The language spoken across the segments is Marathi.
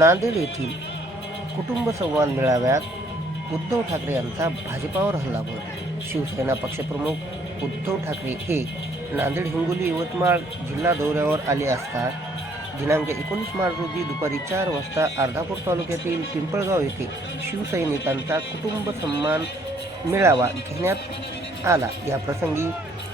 नांदेड येथील कुटुंब संवाद मेळाव्यात उद्धव ठाकरे यांचा भाजपावर हल्लाबोल शिवसेना पक्षप्रमुख उद्धव ठाकरे हे नांदेड हिंगोली यवतमाळ जिल्हा दौऱ्यावर आले असता दिनांक एकोणीस मार्च रोजी दुपारी चार वाजता अर्धापूर तालुक्यातील पिंपळगाव येथे शिवसैनिकांचा कुटुंब सन्मान मेळावा घेण्यात आला. याप्रसंगी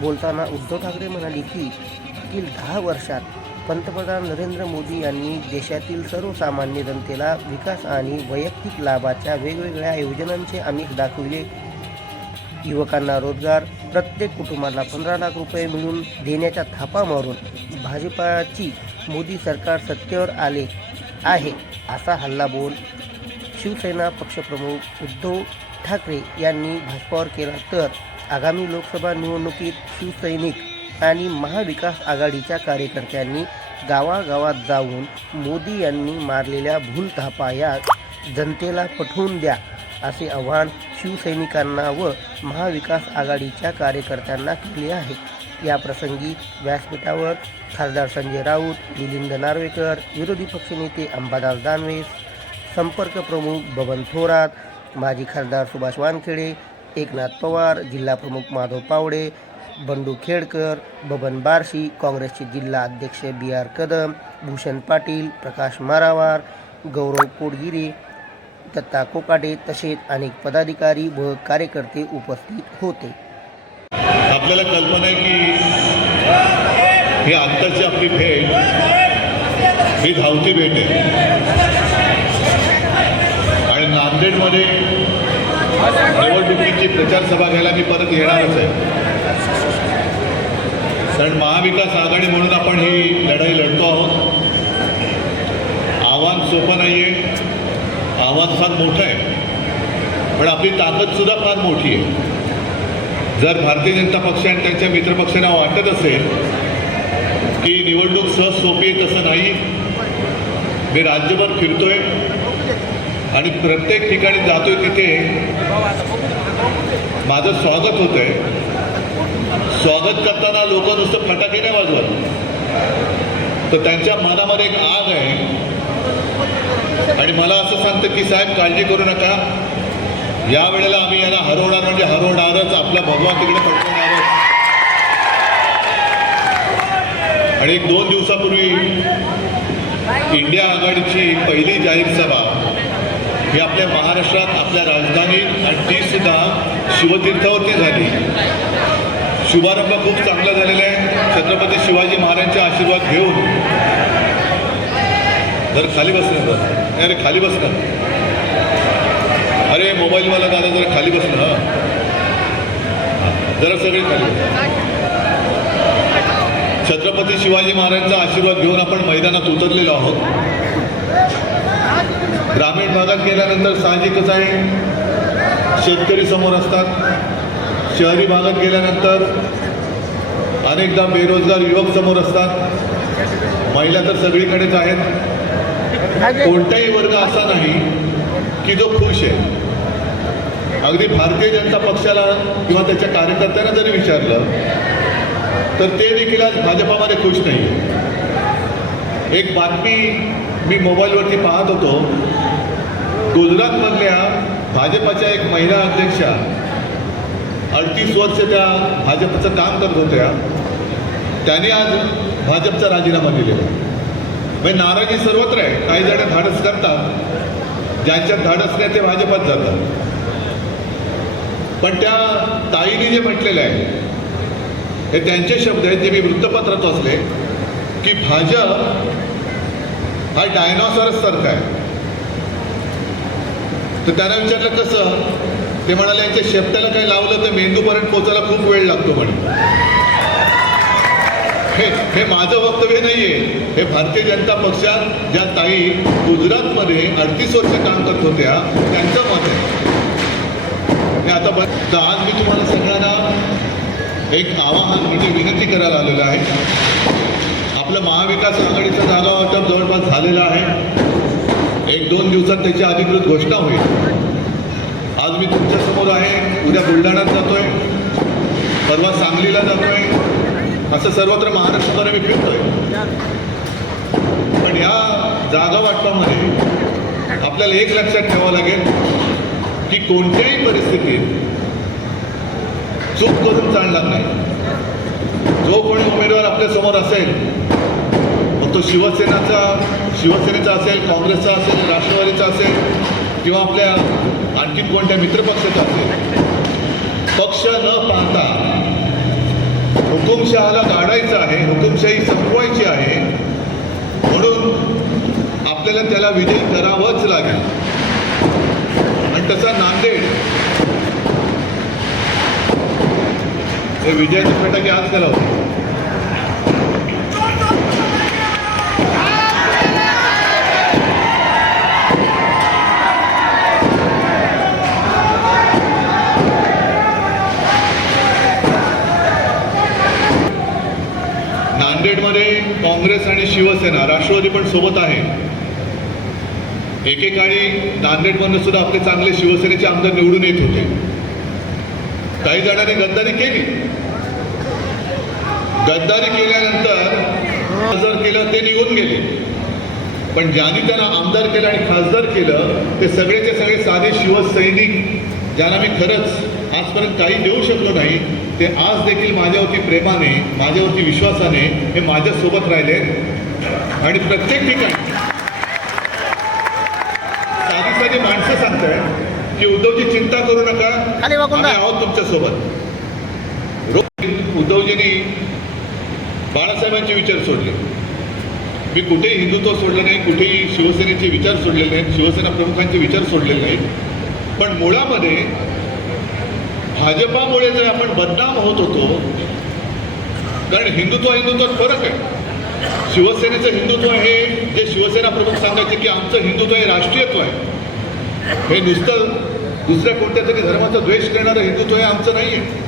बोलताना उद्धव ठाकरे म्हणाले की दहा वर्षात पंतप्रधान नरेंद्र मोदी यांनी देशातील सर्वसामान्य जनतेला विकास आणि वैयक्तिक लाभाच्या वेगवेगळ्या योजनांचे आमिष दाखविले. युवकांना रोजगार प्रत्येक कुटुंबाला पंधरा लाख रुपये मिळून देण्याच्या थापा मारून भाजपाची मोदी सरकार सत्तेवर आले आहे असा हल्लाबोल शिवसेना पक्षप्रमुख उद्धव ठाकरे यांनी भाजपावर केला. तर आगामी लोकसभा निवडणुकीत शिवसैनिक आणि महाविकास आघाडीच्या कार्यकर्त्यांनी गावागावात जाऊन मोदी यांनी मारलेल्या भूलथापा या जनतेला पटवून द्या असे आवाहन शिवसैनिकांना व महाविकास आघाडीच्या कार्यकर्त्यांना केले आहे. या प्रसंगी व्यासपीठावर खासदार संजय राऊत मिलिंद नार्वेकर विरोधी पक्षनेते अंबादास दानवे संपर्क प्रमुख बबन थोरात माजी खासदार सुभाष वानखेडे एकनाथ पवार जिल्हा प्रमुख माधव पावडे बंडू खेडकर बबन बारशी काँग्रेसचे जिल्हा अध्यक्ष बी आर कदम भूषण पाटील प्रकाश मारावार गौरव कोडगिरे दत्ता कोकाटे तसेच अनेक पदाधिकारी व कार्यकर्ते उपस्थित होते. आपल्याला कल्पना आहे की ही आत्ताची आपली भेट ही धावती भेट आहे. आणि नांदेडमध्ये निवडणुकीची प्रचार सभा घ्यायला मी परत येणारच आहे. कारण महाविकास आघाडी म्हणून आपण ही लढाई लढतो आहोत. आव्हान सोपं नाही आहे आव्हान फार मोठं आहे. पण आपली ताकदसुद्धा फार मोठी आहे. जर भारतीय जनता पक्ष आणि त्यांच्या मित्रपक्षांना वाटत असेल की निवडणूक सहज सोपी आहे तसं नाही. मी राज्यभर फिरतोय आणि प्रत्येक ठिकाणी जातोय तिथे. माझं स्वागत होतं आहे स्वागत करताना लोक नुसतं फटाके नाही वाजवत. तर त्यांच्या मनामध्ये एक आग आहे. आणि मला असं सांगतं की साहेब काळजी करू नका. या वेळेला आम्ही याला हरवणार म्हणजे हरवणारच. आपला भगवान तिकडे पडवणारच आणि एक दोन दिवसापूर्वी इंडिया आघाडीची पहिली जाहीर सभा ही आपल्या महाराष्ट्रात आपल्या राजधानीत आणि ती सुद्धा शिवतीर्थावरती झाली. शुभारंभ खूप चांगला झालेला आहे. छत्रपती शिवाजी महाराजांचे आशीर्वाद घेऊन. जर खाली बसणार बस अरे खाली बसणार अरे मोबाईलवाला दादा जरा खाली बसलं हा. जरा सगळे खाली छत्रपती शिवाजी महाराजांचा आशीर्वाद घेऊन आपण मैदानात उतरलेलो आहोत. ग्रामीण भागात गेल्यानंतर साहजिकच आहे. शेतकरी समोर असतात. शहरी भागात गेल्यानंतर अनेकदा बेरोजगार युवक समोर असतात. महिला तर सगळीकडेच आहेत. कोणताही वर्ग असा नाही की जो खुश आहे. अगदी भारतीय जनता पक्षाला किंवा त्याच्या कार्यकर्त्यांना जरी विचारलं तर ते देखील आज भाजपामध्ये खुश नाही एक बातमी मी मोबाईलवरती पाहत होतो. गुजरातमधल्या भाजपाच्या एक महिला अध्यक्षा अडतीस वर्ष त्या भाजपचं काम करत होत्या. त्यांनी आज भाजपचा राजीनामा दिलेला म्हणजे नाराजी सर्वत्र आहे. काही जण धाडस करतात. ज्यांच्यात धाडस नाही ते भाजपात जातात. पण त्या ताईने जे म्हटलेलं आहे हे त्यांचे शब्द आहेत जे मी वृत्तपत्रात वाचले की भाजप हा डायनॉसॉरस सारखा आहे. तर त्यांना विचारलं कसं? ते म्हणाले यांच्या शेपट्याला काही लावलं तर मेंदूपर्यंत पोचायला खूप वेळ लागतो म्हणे. हे हे माझं वक्तव्य नाहीये. हे भारतीय जनता पक्षात ज्या ताई गुजरातमध्ये अडतीस वर्ष काम करत होत्या त्यांचं मत आहे. आता बघ आज मी तुम्हाला सगळ्यांना एक आवाहन म्हणजे विनंती करायला आलेलं आहे. आपलं महाविकास आघाडीचा जागा वाटप जवळपास झालेलं आहे. एक दोन दिवसात त्याची अधिकृत घोषणा होईल. आज मी तुमच्यासमोर आहे. उद्या बुलढाण्यात जातोय. परवा सांगलीला जातोय. असं सर्वत्र महाराष्ट्रामध्ये मी फिरतोय. पण या जागा वाटपामध्ये आपल्याला एक लक्षात ठेवावं लागेल की कोणत्याही परिस्थितीत चूक करून चालणार नाही. जो कोणी उमेदवार आपल्यासमोर असेल मग तो शिवसेनाचा शिवसेनेचा असेल काँग्रेसचा असेल राष्ट्रवादीचा असेल किंवा आपल्या आणखी कोणत्या मित्रपक्षाचा असेल? पक्ष न पाहता हुकुमशहाला गाडायचं आहे हुकुमशाही संपवायची आहे म्हणून आपल्याला त्याला विजयी करावंच लागेल. आणि तसा नांदेड हे विजयाचे फटाके आज त्याला होते नांदेडमध्ये काँग्रेस आणि शिवसेना राष्ट्रवादी पण सोबत आहे. एकेकाळी नांदेडमधून सुद्धा आपले चांगले शिवसेनेचे आमदार निवडून येत होते. काही जणांनी गद्दारी केली. गद्दारी केल्यानंतर खासदार केलं ते निघून गेले. पण ज्यांनी त्यांना आमदार केलं आणि खासदार केलं ते सगळेचे सगळे साधे शिवसैनिक ज्यांना मी खरंच आजपर्यंत काही देऊ शकलो नाही ते आज देखील माझ्यावरती प्रेमाने माझ्यावरती विश्वासाने हे माझ्यासोबत राहिले. आणि प्रत्येक ठिकाणी साधी साधी माणसं सांगताय की उद्धवची चिंता करू नका. आम्ही. आहोत तुमच्यासोबत. रोज उद्धवजींनी बाळासाहेबांचे विचार सोडले. मी कुठेही हिंदुत्व सोडलं नाही कुठेही शिवसेनेचे विचार सोडलेले नाहीत शिवसेना प्रमुखांचे विचार सोडलेले नाहीत. पण मुळामध्ये भाजपामुळे जर आपण बदनाम होत होतो कारण हिंदुत्व हिंदुत्वात फरक आहे. शिवसेनेचं हिंदुत्व हे जे शिवसेना प्रमुख सांगायचे की आमचं हिंदुत्व हे राष्ट्रीयत्व आहे. हे नुसतं दुसऱ्या कोणत्या तरी धर्माचा द्वेष करणारं हिंदुत्व हे आमचं नाही आहे.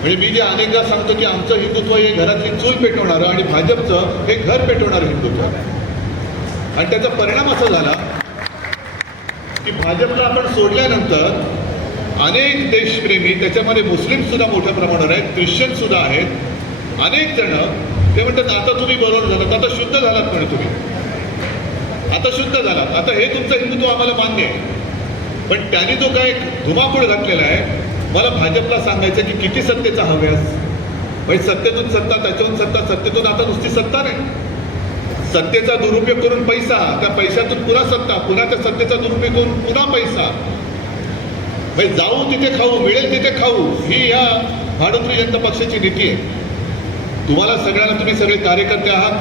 म्हणजे मी जे अनेकदा सांगतो की आमचं हिंदुत्व हे घरातली चूल पेटवणारं आणि भाजपचं हे घर पेटवणारं हिंदुत्व आहे. आणि त्याचा परिणाम असा झाला की भाजपला आपण सोडल्यानंतर अनेक देशप्रेमी त्याच्यामध्ये मुस्लिम सुद्धा मोठ्या प्रमाणावर आहेत ख्रिश्चन सुद्धा आहेत. अनेक जण ते म्हणतात आता तुम्ही बरोबर झालात. आता शुद्ध झालात म्हणे तुम्ही. आता शुद्ध झालात. आता हे तुमचं हिंदुत्व आम्हाला मान्य आहे. पण त्यांनी जो काय धुमाकूळ घातलेला आहे मला भाजपला सांगायचं की किती सत्तेचा हव्यास. म्हणजे सत्तेतून सत्ता त्याच्यातून सत्ता सत्तेतून आता नुसती सत्ता नाही. सत्तेचा दुरुपयोग करून पैसा त्या पैशातून पुन्हा सत्ता पुन्हा त्या सत्तेचा दुरुपयोग करून पुन्हा पैसा. म्हणजे जाऊ तिथे खाऊ मिळेल तिथे खाऊ ही या भारतीय जनता पक्षाची नीती आहे. तुम्हाला सगळ्यांना तुम्ही सगळे कार्यकर्ते आहात.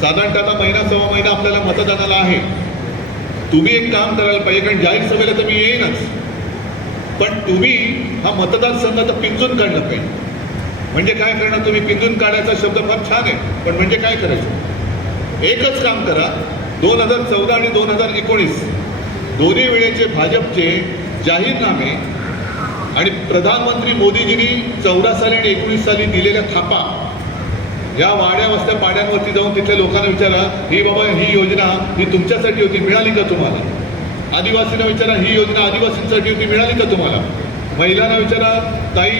साधारणतः आता महिना सव्वा महिना आपल्याला मतदानाला आहे. तुम्ही एक काम करायला पाहिजे कारण जाहीर सभेला तर मी येईनच. पण तुम्ही हा मतदारसंघ तर पिंजून काढला पाहिजे. म्हणजे काय करणार तुम्ही? पिंजून काढायचा शब्द फार छान आहे पण म्हणजे काय करायचं? एकच काम करा. दोन हजार चौदा आणि दोन हजार एकोणीस दोन्ही वेळेचे भाजपचे जाहीरनामे आणि प्रधानमंत्री मोदीजींनी चौदा साली आणि एकोणीस साली दिलेल्या थापा या वाड्या वस्त्या पाड्यांवरती जाऊन तिथल्या लोकांना विचारा ही बाबा ही योजना ही तुमच्यासाठी होती मिळाली का तुम्हाला? आदिवासींना विचारा ही योजना आदिवासींसाठी होती मिळाली का तुम्हाला? महिलांना विचारा ताई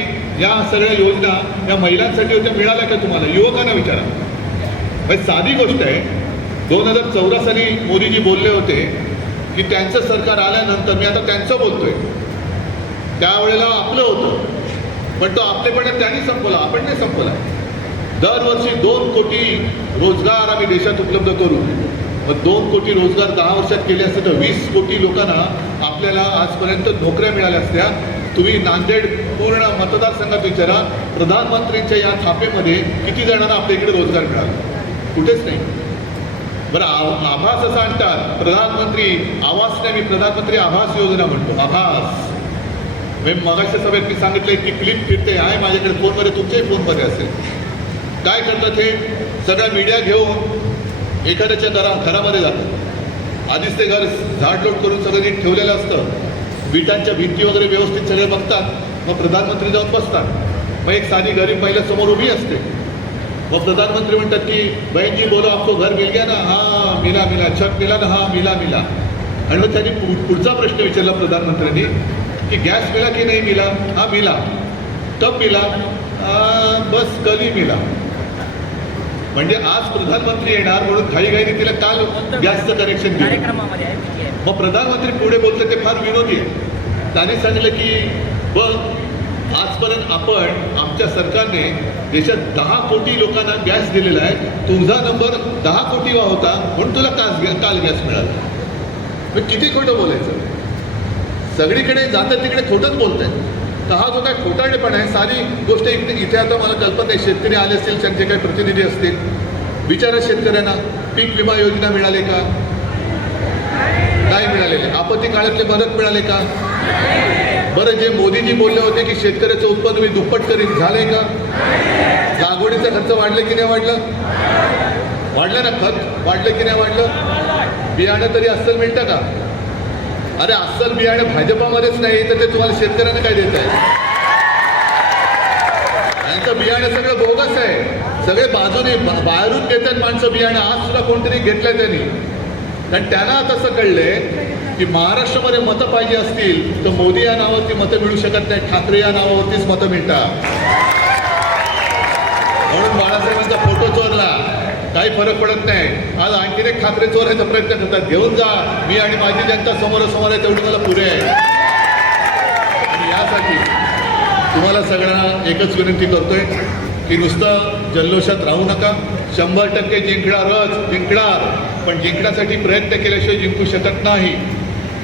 या सगळ्या योजना या महिलांसाठी होत्या मिळाल्या का तुम्हाला? युवकांना विचारा. म्हणजे साधी गोष्ट आहे दोन हजार चौदा साली मोदीजी बोलले होते की त्यांचं सरकार आल्यानंतर मी आता त्यांचं बोलतोय त्यावेळेला आपलं होतं. पण तो आपलेपणे त्यांनी संपवला आपण नाही संपवला. दरवर्षी दोन कोटी रोजगार आम्ही देशात उपलब्ध करू. मग दोन कोटी रोजगार दहा वर्षात केले असते तर वीस कोटी लोकांना आपल्याला आजपर्यंत नोकऱ्या मिळाल्या असत्या. तुम्ही नांदेड पूर्ण मतदारसंघात विचारा प्रधानमंत्र्यांच्या या थापेमध्ये किती जणांना आपल्या इकडे रोजगार मिळाला? कुठेच नाही. बरं आभास असं आणतात. प्रधानमंत्री आवास नाही मी प्रधानमंत्री आभास योजना म्हणतो. आभास. मी मगाच्या सभेत मी सांगितलं की क्लिप फिरते आहे माझ्याकडे फोनमध्ये तुमच्याही फोनमध्ये असेल. काय करतात हे? सगळ्या मीडिया घेऊन एखाद्याच्या घरा घरामध्ये जातात. आधीच ते घर झाडलोट करून सगळं नीट ठेवलेलं असतं. विटांच्या भिंती वगैरे व्यवस्थित सगळे बघतात. मग प्रधानमंत्री जाऊन बसतात. मग एक साधी गरीब महिला समोर उभी असते. मग प्रधानमंत्री म्हणतात की बहन बोलो आपको घर मिल गया ना? हा मिला मिला छत मिला ना? हा मिला मिला. आणि मग त्यांनी पु- पुढचा प्रश्न विचारला प्रधानमंत्र्यांनी. की गॅस मिला की नाही मिला? हा मिला. कब मिला. "आ, बस कल ही मिला? म्हणजे आज प्रधानमंत्री येणार म्हणून घाईघाईने तिला काल गॅसचं कनेक्शन दिलं. मग प्रधानमंत्री पुढे बोलतात ते फार विनोदी आहे. त्यांनी सांगितलं की बघ आजपर्यंत आपण आमच्या सरकारने देशात दहा कोटी लोकांना गॅस दिलेला आहे. तुझा नंबर दहा कोटीवा होता म्हणून तुला काल काल गॅस मिळाला. मग किती खोटं बोलायचं? सगळीकडे जातं तिकडे खोटंच बोलत आहेत तर हा जो काय खोटारडेपणा आहे सारी गोष्ट इकडे इथे आता मला कल्पना नाही शेतकरी आले असतील त्यांचे काही प्रतिनिधी असतील विचारा शेतकऱ्यांना पीक विमा योजना मिळाली का? नाही मिळालेले. आपत्ती काळातले मदत मिळाले का? बरं जे मोदीजी बोलले होते की शेतकऱ्याचं उत्पन्न मी दुप्पट करीन झालंय का? लागवडीचा खर्च वाढलं की नाही वाढलं? वाढलं ना खत? वाढलं की नाही वाढलं? बियाणं तरी अस्सल मिळतं का? अरे अस्सल बियाणं भाजपामध्येच नाही तर ते तुम्हाला शेतकऱ्यांना काय देत आहे त्यांचं बियाणं सगळं बोगस आहे. सगळे बाजूने बाहेरून घेतात माणसं बियाणं. आज सुद्धा कोणतरी घेतलंय त्यांनी. कारण त्यांना आता असं कळलंय की महाराष्ट्रामध्ये मतं पाहिजे असतील तर मोदी या नावावरती मतं मिळू शकत नाही. ठाकरे या नावावरतीच मतं मिळतात. म्हणून बाळासाहेबांचा फोटो चोरला. काही फरक पडत नाही. आज आणखीन एक ठाकरे चोरायचा प्रयत्न करतात. घेऊन जा. मी आणि माझी जनता समोरासमोर आहे. तेवढी मला पुरे आहे. आणि यासाठी तुम्हाला सगळ्यांना एकच विनंती करतोय की नुसतं जल्लोषात राहू नका. शंभर टक्के जिंकणारच जिंकणार. पण जिंकण्यासाठी प्रयत्न केल्याशिवाय जिंकू शकत नाही.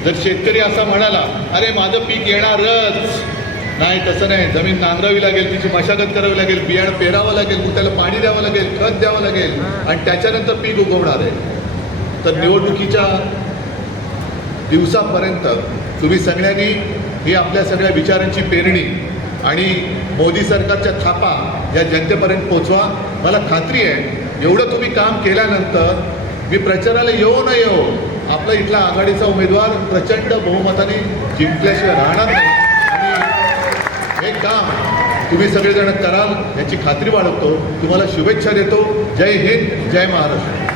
जर शेतकरी असा म्हणाला अरे माझं पीक येणारच नाही तसं नाही. जमीन नांगरावी लागेल तिची मशागत करावी लागेल बियाणं पेरावं लागेल मग त्याला पाणी द्यावं लागेल खत द्यावं लागेल आणि त्याच्यानंतर पीक उगवणार आहे. तर निवडणुकीच्या दिवसापर्यंत तुम्ही सगळ्यांनी ही आपल्या सगळ्या विचारांची पेरणी आणि मोदी सरकारच्या थापा या जनतेपर्यंत पोचवा. मला खात्री आहे एवढं तुम्ही काम केल्यानंतर मी प्रचाराला येऊ न येऊ आपला इथला आघाडीचा उमेदवार प्रचंड बहुमताने जिंकल्याशिवाय राहणार नाही. काम. तुम्ही सगळेजण कराल याची खात्री बाळगतो. तुम्हाला शुभेच्छा देतो. जय हिंद जय महाराष्ट्र.